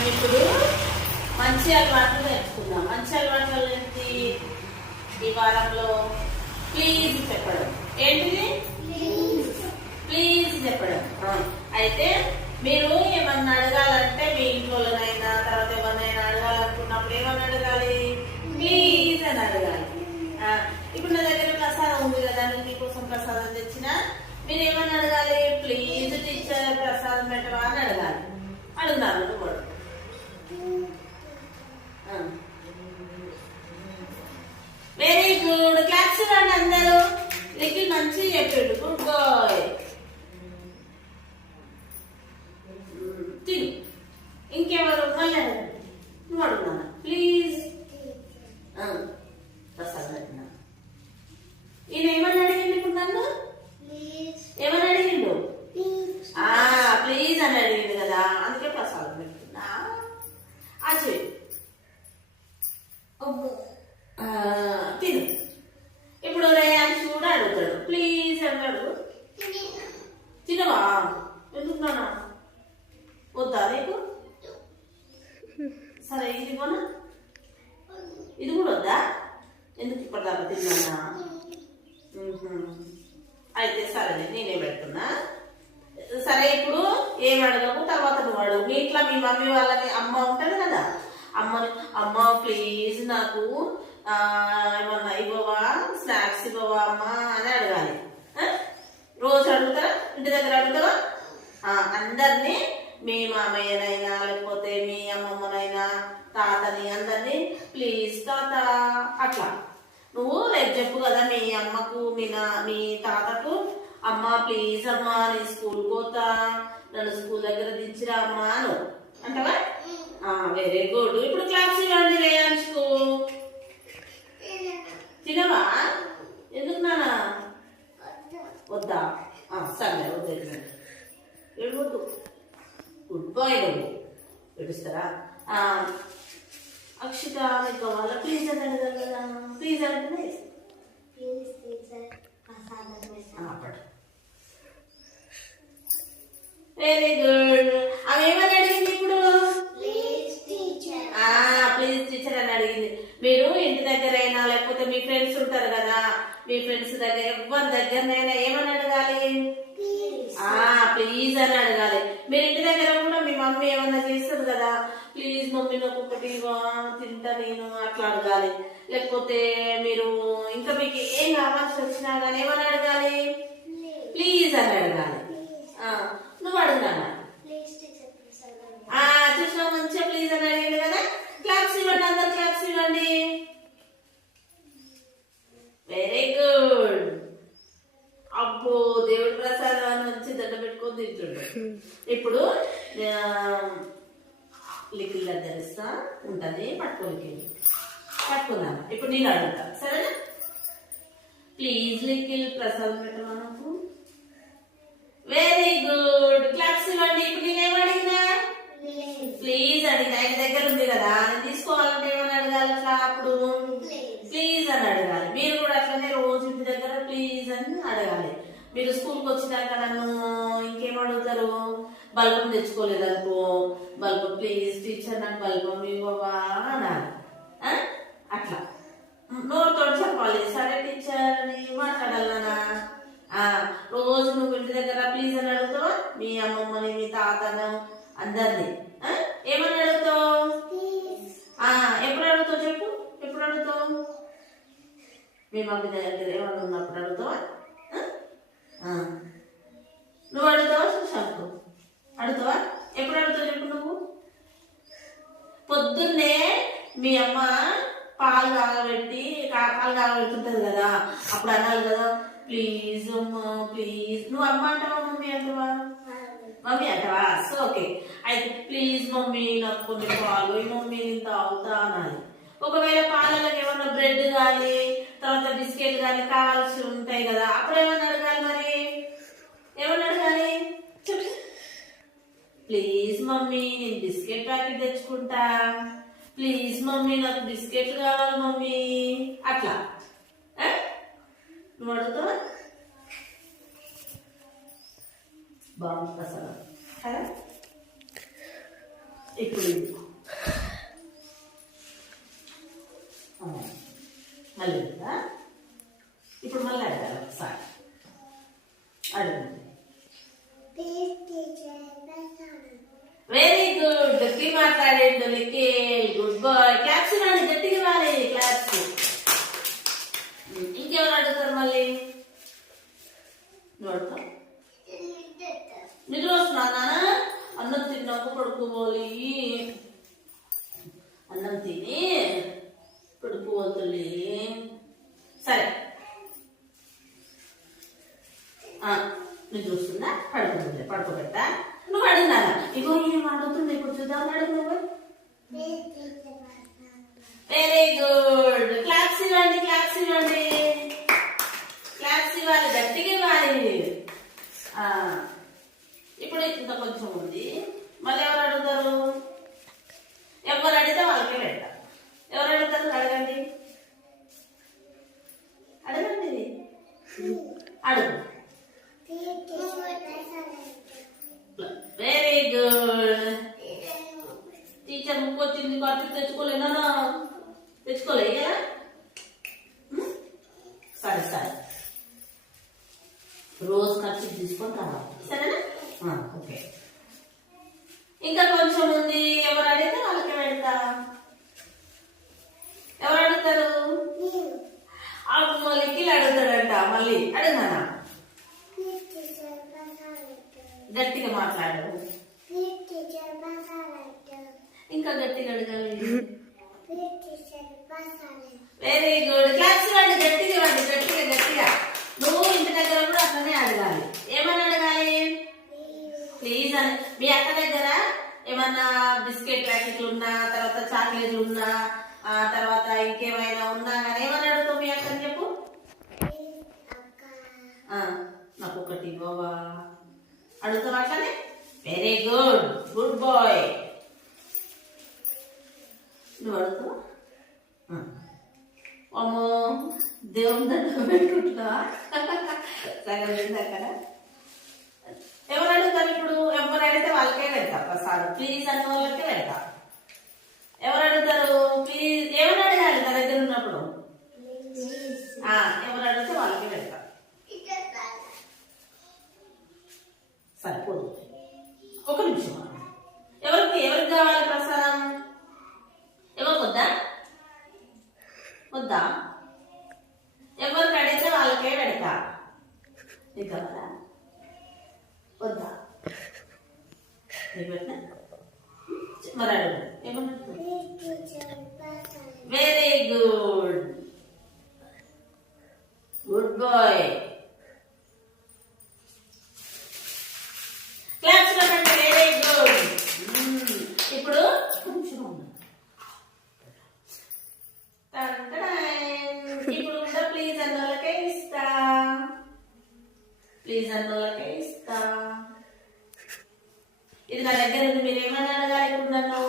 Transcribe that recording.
మనం ఇప్పుడు మంచి అలవాట్లు నేర్చుకుందాం. మంచి అలవాట్లు ఏంటి? ఈ వారంలో ప్లీజ్ చెప్పడం. ఏంటిది? ప్లీజ్ చెప్పడం. అయితే మీరు ఏమన్నా అడగాలంటే మీ ఇంట్లోనైనా తర్వాత ఎవరినైనా అడగాలనుకున్నప్పుడు ఏమన్నా అడగాలి? ప్లీజ్ అని అడగాలి. ఇప్పుడు నా దగ్గర ప్రసాదం ఉంది కదా, నేను మీకోసం ప్రసాదం తెచ్చిన, మీరు ఏమని అడగాలి? ప్లీజ్ టీచర్ ప్రసాదం పెట్టవా అని అడగాలి. అడుగుతాను నువ్వు. Very good. క్లాప్స్ ఇవ్వండి అందరూ. లిఖి మంచి చెప్పాడు. Good boy. తిను. ఇంకెవరు? మళ్ళీ అడగండి. నువ్వు అడుగుతున్నా. ప్లీజ్ ప్రసాదం పెట్టినా. ఈయన ఏమని అడిగింది ఇప్పుడు నన్ను? ఏమని అడిగిండు? ప్లీజ్ అని అడిగింది కదా, అందుకే ప్రసాదం పెడుతున్నా. చెయ్యి. తిను. ఇప్పుడు రేయాన్షి కూడా అడుగుతాడు. ప్లీజ్ అన్నాడు. తినవా? ఎందుకు నాన్న? వద్దా నీకు? సరే ఇది కొనా. ఇది కూడా వద్దా? ఎందుకు ఇప్పటిదాకా తిన్నా? అయితే సరే నేనే పెడుతున్నా. సరే ఇప్పుడు ఏం అడగకు, తర్వాత నువ్వు అడుగు. మీ ఇంట్లో మీ మమ్మీ వాళ్ళని అమ్మ ఉంటుంది కదా, అమ్మ ప్లీజ్ నాకు ఏమన్నా ఇవ్వవా, స్నాక్స్ ఇవ్వవా అమ్మా అని అడగాలి. రోజు అడుగుతారా? ఇంటి దగ్గర అడుగుతావా? అందరినీ, మీ మామయ్యనైనా లేకపోతే మీ అమ్మమ్మనైనా తాతని అందరినీ ప్లీజ్ తాత అట్లా. నువ్వు రేపు చెప్పు కదా మీ అమ్మకు మీ తాతకు, అమ్మ ప్లీజ్ అమ్మా నేను స్కూల్ పోతా, నన్ను స్కూల్ దగ్గర దించిరా అమ్మా అను అంటవా? Very good. ఇప్పుడు క్లాప్స్ ఇవ్వండి రేయాన్షికు. తినవా? ఎందుకు నానా? వద్దా? సరే వద్దు. ఏడవద్దు. Good boy. నువ్వు ఏడుస్తారా? అక్షిత మీకు కావాలా? ప్లీజ్ అని అడగాలి కదా. ప్లీజ్ అంటే వెరీ గుడ్. ఆమె ఏమని అడిగింది ఇప్పుడు? ప్లీజ్ టీచర్ అని అడిగింది. మీరు ఇంటి దగ్గర అయినా లేకపోతే మీ ఫ్రెండ్స్ ఉంటారు కదా, మీ ఫ్రెండ్స్ దగ్గర ఎవరి దగ్గరనైనా ఏమని అడగాలి? ప్లీజ్ అని అడగాలి. మీరు ఇంటి దగ్గర కూడా మీ మమ్మీ ఏమన్నా చేస్తుంది కదా, ప్లీజ్ మమ్మీ నాకు ఒకటి తింటా నేను అట్లా అడగాలి. లేకపోతే మీరు ఇంకా మీకు ఏం కావాల్సి వచ్చినా కానీ ఏమని అడగాలి? ప్లీజ్ అని అడగాలి. నువ్వు అడుగునా? చూసినా మంచిగా ప్లీజ్ అని అడిగింది కదా. క్లాప్స్ ఇవ్వండి అందరు, క్లాప్స్ ఇవ్వండి. Very good. అబ్బో దేవుడి ప్రసాదాన్ని మంచి దండ పెట్టుకొని తింటుండే. ఇప్పుడు లిఖిల్ ధరిస్తా ఉంటుంది, పట్టుకుందాం. ఇప్పుడు నేను అడుగుతా, సరేనా? ప్లీజ్ లిఖిల్ ప్రసాదం పెట్టమా నాకు. Very good. క్లాప్స్ ఇవ్వండి. ఇప్పుడు నేనేం అడిగినా? ప్లీజ్ అడిగిన. ఆయన దగ్గర ఉంది కదా, నేను తీసుకోవాలంటే ఏమని అడగాలి? అట్లా అప్పుడు ప్లీజ్ అని అడగాలి. మీరు కూడా అట్లనే రోజు ఇంటి దగ్గర ప్లీజ్ అని అడగాలి. మీరు స్కూల్కి వచ్చినాక నన్ను ఇంకేం అడుగుతారు? బల్బం తెచ్చుకోలేదనుకో, బల్బం ప్లీజ్ టీచర్ నాకు బల్బం ఇవ్వవా అనాలి. అట్లా నోరుతో చెప్పాలి. సరే టీచర్ అని మాట్లాడాలనా? రోజు నువ్వు ఇంటి దగ్గర ప్లీజ్ అని అడుగుతావా? మీ అమ్మమ్మని, మీ తాతను, అందరినీ ఏమని అడుగుతావు? ఎప్పుడు అడుగుతావు చెప్పు? ఎప్పుడు అడుగుతావు? మీ మమ్మీ దగ్గర ఏమన్నా ఉన్నప్పుడు అడుగుతావా? నువ్వు అడుగుతావా? సుశాంత్ అడుగుతావా? ఎప్పుడు అడుగుతావు చెప్పు? నువ్వు పొద్దున్నే మీ అమ్మ పాలు కాగబెడుతుంటది కదా, అప్పుడు అనాలి కదా, ప్లీజ్ అమ్మా ప్లీజ్. నువ్వు అమ్మ అంటావా మమ్మీ అంటావా? మమ్మీ అంటావా? So okay. అయితే ప్లీజ్ మమ్మీ నాకు కొన్ని పాలు, మమ్మీ నేను తాగుతా అనాలి. ఒకవేళ పాలలకు ఏమన్నా బ్రెడ్ కానీ తర్వాత బిస్కెట్ కానీ కావాల్సి ఉంటాయి కదా, అప్పుడు ఏమన్నా అడగాలి? మరి ఏమన్నా అడగాలి? ప్లీజ్ మమ్మీ నేను బిస్కెట్ ప్యాకెట్ తెచ్చుకుంటా, ప్లీజ్ మమ్మీ నాకు బిస్కెట్లు కావాలి మమ్మీ అట్లా. నువ్వు అడుగుతావా? బాగుంది అసలు కదా. ఇప్పుడు మళ్ళీ ఇప్పుడు మళ్ళీ అడగాలి ఒకసారి అడుగు. Very good. గట్టి మాట్లాడేది నిఖిల్. Good boy. క్లాప్స్ ఇవ్వండి, గట్టిగా ఇవ్వాలి క్లాప్స్. ఇంకెవరు అడుగుతారు మళ్ళీ? నిద్ర వస్తున్నా నాన్న? అన్నం తిన్నాక పడుకోవాలి. అన్నం తిని పడుకోవాలి. సరే నిద్ర వస్తుందా? పడుకుంటుంది. పడుకోబెట్టా. నువ్వు అడిగినారా? ఇగో ఏం అడుగుతుంది ఇప్పుడు చూద్దాం. అడుగు నువ్వు. Very good. క్లాప్స్ ఇవ్వండి, క్లాప్స్ ఇవ్వండి, క్లాప్స్ ఇవ్వాలి, గట్టిగా ఇవ్వాలి. ఇప్పుడు ఇంకా కొంచెం ఉంది. మళ్ళీ ఎవరు అడుగుతారు? ఎవరు అడిగితే వాళ్ళకే పెడతారు. ఎవరు అడుగుతారు? అడగండి, అడగండి, అడుగు. Very good. టీచర్ ముక్కు వచ్చింది, ఖర్చు తెచ్చుకోలేనా? తెచ్చుకోలే కదా? సరే సరే, రోజు ఖర్చు తీసుకొని రావాలి. సరేనా? ఓకే. ఇంకా కొంచెం ఉంది. ఎవరు అడిగితే వాళ్ళకి పెడతా. ఎవరు అడుగుతారు? లిఖిల్ అడుగుతాడంట. మళ్ళీ అడుగునా? గట్టిగా మాట్లాడు. ఇంకా గట్టిగా అడగాలి. Very good. క్లాప్స్ ఇవ్వండి, గట్టిగా ఇవ్వండి, గట్టిగా గట్టిగా. నువ్వు ఇంటి దగ్గర కూడా అట్లనే అడగాలి. ఏమని అడగాలి? ప్లీజ్ అని. మీ అక్క దగ్గర ఏమన్నా బిస్కెట్ ప్యాకెట్లు ఉన్నా, తర్వాత చాక్లెట్లు ఉన్నా, తర్వాత ఇంకేమైనా ఉన్నా కానీ ఏమని అడుగుతావు మీ అక్కని? చెప్పు. నాకు ఒకటి ఇవ్వవా అడుగుతావు అట్లనే. Very good, good boy. నువ్వు అడుగుతావా? అమ్మో, దేవుని దగ్గర పెట్టుకుంటున్నావా? సగం అక్కడ. ఎవరు అడుగుతారు ఇప్పుడు? ఎవరు అడిగితే వాళ్ళకే పెడతా. ప్రసాదం ప్లీజ్ అన్న వాళ్ళకే పెడతా. ఎవరు అడుగుతారు? ప్లీజ్ ఎవరు అడగాలి నా దగ్గర ఉన్నప్పుడు? ఎవరు అడిగితే వాళ్ళకే పెడతా. సరిపోదు. ఒక నిమిషం. ఎవరికి కావాలి ప్రసాదం? ఎవరికి వద్దా? వద్దా? ఎవరికి అడిగితే వాళ్ళకే పెడతా. నీకు కావాలా? వద్దా? నీకు పెట్టినా మరి అడుగు. ఏమన్నా? Very good, good boy. Claps పెట్టండి. Very good. ఇప్పుడు ఇప్పుడు కూడా ప్లీజ్ అన్న వాళ్ళకే ఇస్తా. ప్లీజ్ అన్న వాళ్ళకే ఇస్తా. ఇది నా దగ్గర ఉంది. మీరు ఏమని అడగాలి ఇప్పుడు నన్ను?